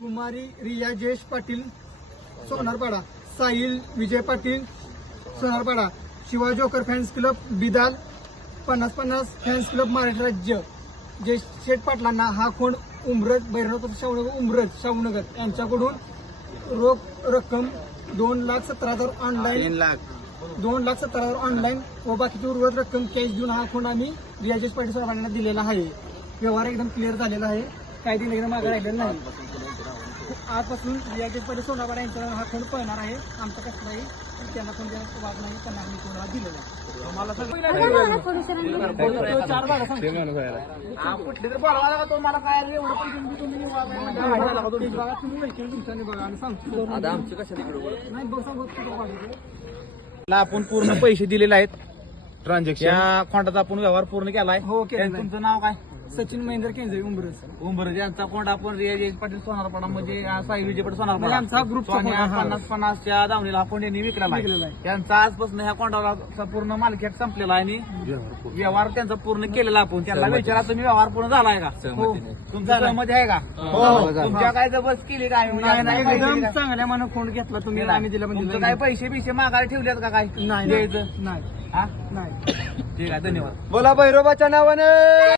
कुमारी Riya Jayesh Patil Sonarpada. Sahil Vijay Patil Sonarpada. Shiva joker fans club Bidal पन्नास पन्नास fans club Maharashtra राज्य. जय शेठ पाटलांना हा खोंड उमरत भैरवनाथ शाहूनगर उमरत शाहूनगर यांच्याकडून रोख रक्कम दोन लाख सत्तर हजार ऑनलाईन दोन लाख सत्तर हजार ऑनलाईन व बाकीची उर्वरित रक्कम कॅश देऊन हा फोन आम्ही रियाजेश पाटील साहेबांना दिलेला आहे. व्यवहार एकदम क्लिअर झालेला आहे. काही दिन एकदम मागे राहिलेलं नाही. आजपासून रियाजेश पाटील सोनाबाडा यांचा हा फोन पळणार आहे आमचा कसं नाही त्यांना कोण जास्त वाद नाही त्यांना आम्ही कोणाला दिलेला आहे. मला आपण पूर्ण पैसे दिलेले आहेत. ट्रान्झॅक्शन खोंडाचा आपण व्यवहार पूर्ण केलाय. हो. तुमचं नाव काय? सचिन महेंद्र केंद्रे उंबरस उंबर यांचा कोंड आपण रियाज पाटील सोनारपाडा म्हणजे साई विजय पाटील म्हणजे सोनारपाडा सोन्या कोंड, हा. पन्नास पन्नासच्या दावणीला आपण यांनी आहे. त्यांचा आजपासून ह्या कोंडाला पूर्ण मालकी हक्क संपलेला आहे आणि व्यवहार त्यांचा पूर्ण केलेला आपण. त्यांना विचारा तुम्ही व्यवहार पूर्ण झाला आहे का हो. तुमचा सहमती आहे का? तुमच्या काय जबरदस्त केली काय? नाही नाही एकदम चांगल्या मानं फोन घेतला तुम्ही. आम्ही दिला म्हणजे तुमचं काय पैसे बिशे मागायला ठेवलेत का काय? नाही. द्यायचं? नाही. हा? नाही. ठीक आहे धन्यवाद. बोला भैरोबाच्या नावाने.